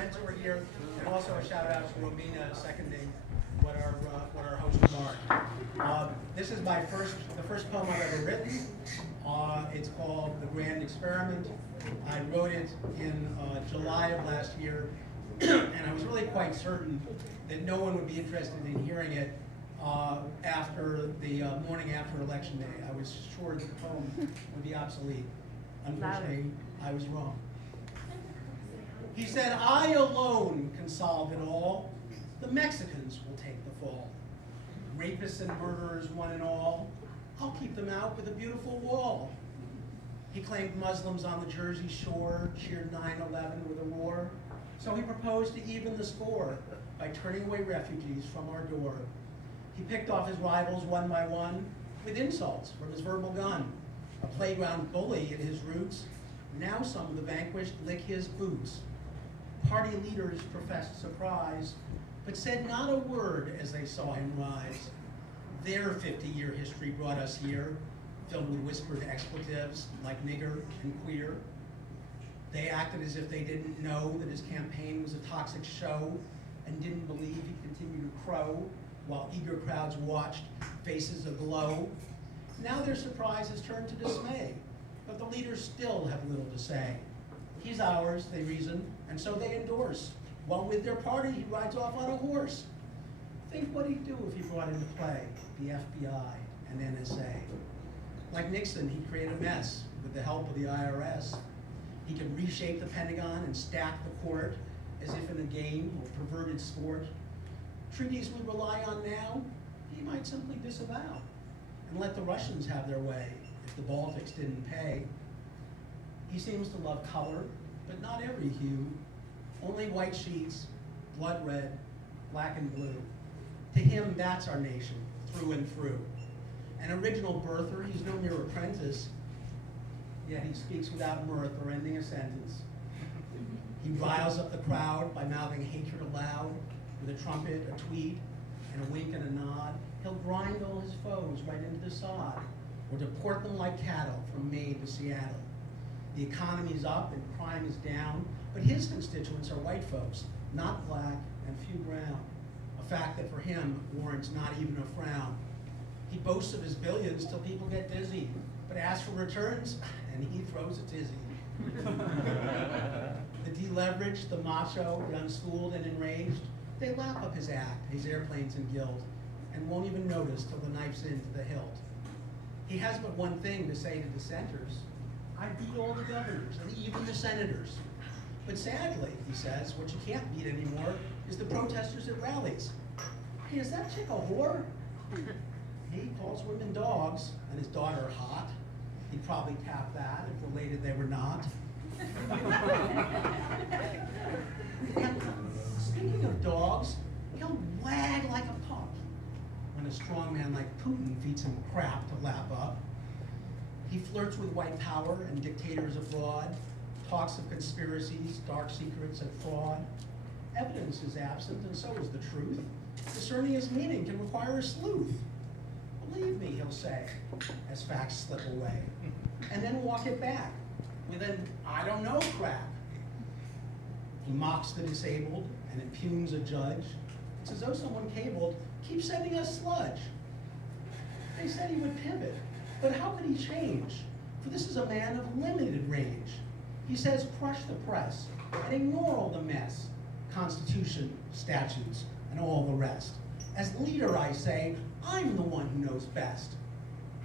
friends who are here, and also a shout out to Romina seconding what our host remarked. This is the first poem I've ever written. It's called The Grand Experiment. I wrote it in July of last year, and I was really quite certain that no one would be interested in hearing it after the morning after Election Day. I was sure that the poem would be obsolete. Unfortunately, I was wrong. He said, I alone can solve it all. The Mexicans will take the fall. Rapists and murderers, one and all, I'll keep them out with a beautiful wall. He claimed Muslims on the Jersey Shore cheered 9/11 with a roar. So he proposed to even the score by turning away refugees from our door. He picked off his rivals one by one with insults from his verbal gun. A playground bully in his roots. Now some of the vanquished lick his boots. Party leaders professed surprise, but said not a word as they saw him rise. Their 50-year history brought us here, filled with whispered expletives like nigger and queer. They acted as if they didn't know that his campaign was a toxic show and didn't believe he'd continue to crow while eager crowds watched, faces aglow. Now their surprise has turned to dismay, but the leaders still have little to say. He's ours, they reason, and so they endorse, while with their party he rides off on a horse. Think what he'd do if he brought into play the FBI and NSA. Like Nixon, he'd create a mess with the help of the IRS. He could reshape the Pentagon and stack the court as if in a game or perverted sport. Treaties we rely on now, he might simply disavow and let the Russians have their way if the Baltics didn't pay. He seems to love color, but not every hue. Only white sheets, blood red, black and blue. To him, that's our nation, through and through. An original birther, he's no mere apprentice, yet he speaks without mirth or ending a sentence. He riles up the crowd by mouthing hatred aloud, with a trumpet, a tweet, and a wink and a nod. He'll grind all his foes right into the sod, or deport them like cattle from Maine to Seattle. The economy's up and crime is down, but his constituents are white folks, not black and few brown. A fact that for him warrants not even a frown. He boasts of his billions till people get dizzy, but asks for returns, and he throws a tizzy. The deleveraged, the macho, the unschooled and enraged, they lap up his act, his airplanes and guild, and won't even notice till the knife's into the hilt. He has but one thing to say to dissenters: I beat all the governors and even the senators. But sadly, he says, what you can't beat anymore is the protesters at rallies. Hey, is that chick a whore? He calls women dogs and his daughter hot. He'd probably tap that if related they were not. And speaking of dogs, he'll wag like a pup when a strong man like Putin feeds him crap to lap up. He flirts with white power and dictators abroad, talks of conspiracies, dark secrets, and fraud. Evidence is absent, and so is the truth. Discerning his meaning can require a sleuth. Believe me, he'll say, as facts slip away, and then walk it back with an I don't know crap. He mocks the disabled and impugns a judge. It's as though someone cabled, keep sending us sludge. They said he would pivot, but how could he change? For this is a man of limited range. He says crush the press and ignore all the mess, Constitution, statutes, and all the rest. As leader, I say, I'm the one who knows best.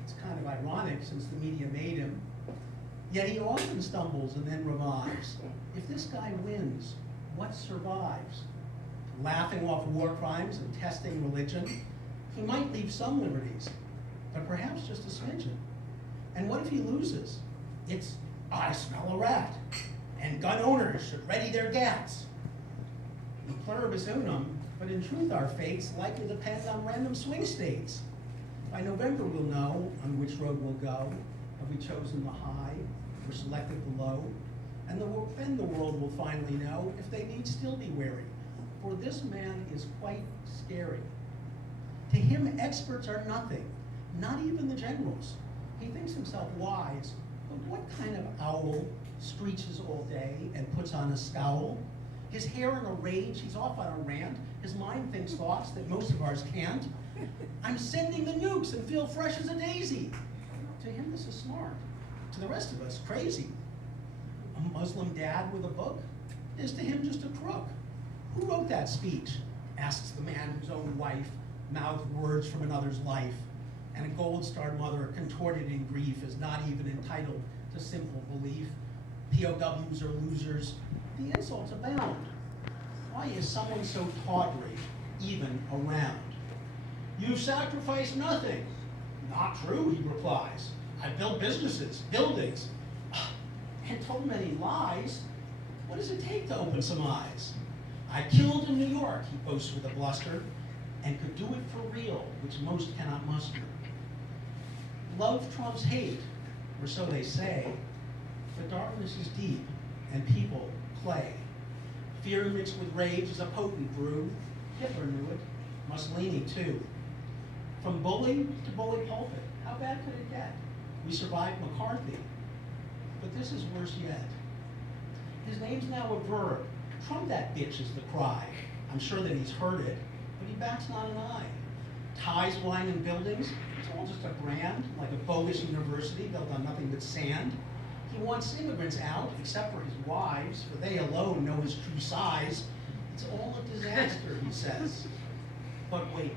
It's kind of ironic since the media made him. Yet he often stumbles and then revives. If this guy wins, what survives? Laughing off war crimes and testing religion, he might leave some liberties, but perhaps just a smidgen. And what if he loses? It's, I smell a rat, and gun owners should ready their gats. The pluribus unum, but in truth our fates likely depend on random swing states. By November we'll know on which road we'll go. Have we chosen the high or selected the low? And then the world will finally know if they need still be wary, for this man is quite scary. To him, experts are nothing, not even the generals. He thinks himself wise, but what kind of owl screeches all day and puts on a scowl? his hair in a rage, he's off on a rant, his mind thinks thoughts that most of ours can't. I'm sending the nukes and feel fresh as a daisy. To him, this is smart. To the rest of us, crazy. A Muslim dad with a book is to him just a crook. Who wrote that speech? Asks the man whose own wife mouthed words from another's life. And a gold-starred mother contorted in grief is not even entitled to simple belief. POWs are losers. The insults abound. Why is someone so tawdry even around? You've sacrificed nothing. Not true, he replies. I've built businesses, buildings, and told many lies. What does it take to open some eyes? I killed in New York, he boasts with a bluster, and could do it for real, which most cannot muster. Love trumps hate, or so they say, but darkness is deep, and people clay. Fear mixed with rage is a potent brew. Hitler knew it, Mussolini too. From bully to bully pulpit, how bad could it get? We survived McCarthy, but this is worse yet. His name's now a verb. Trump that bitch is the cry. I'm sure that he's heard it, but he bats not an eye. Ties, wine, and buildings, it's all just a brand, like a bogus university built on nothing but sand. He wants immigrants out, except for his wives, for they alone know his true size. It's all a disaster, he says. But wait,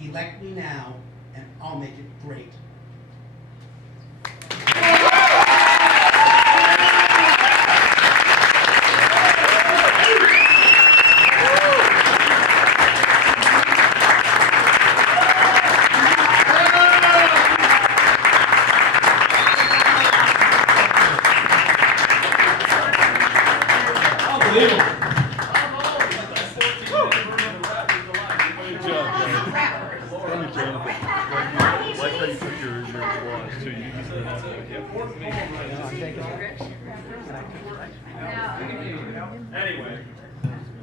elect me now, and I'll make it great. Anyway,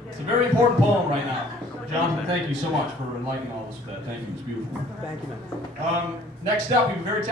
it's a very important poem right now. Jonathan, thank you so much for enlightening all of us with that. Thank you. It's beautiful. Thank you, man. Next up, we have a very talented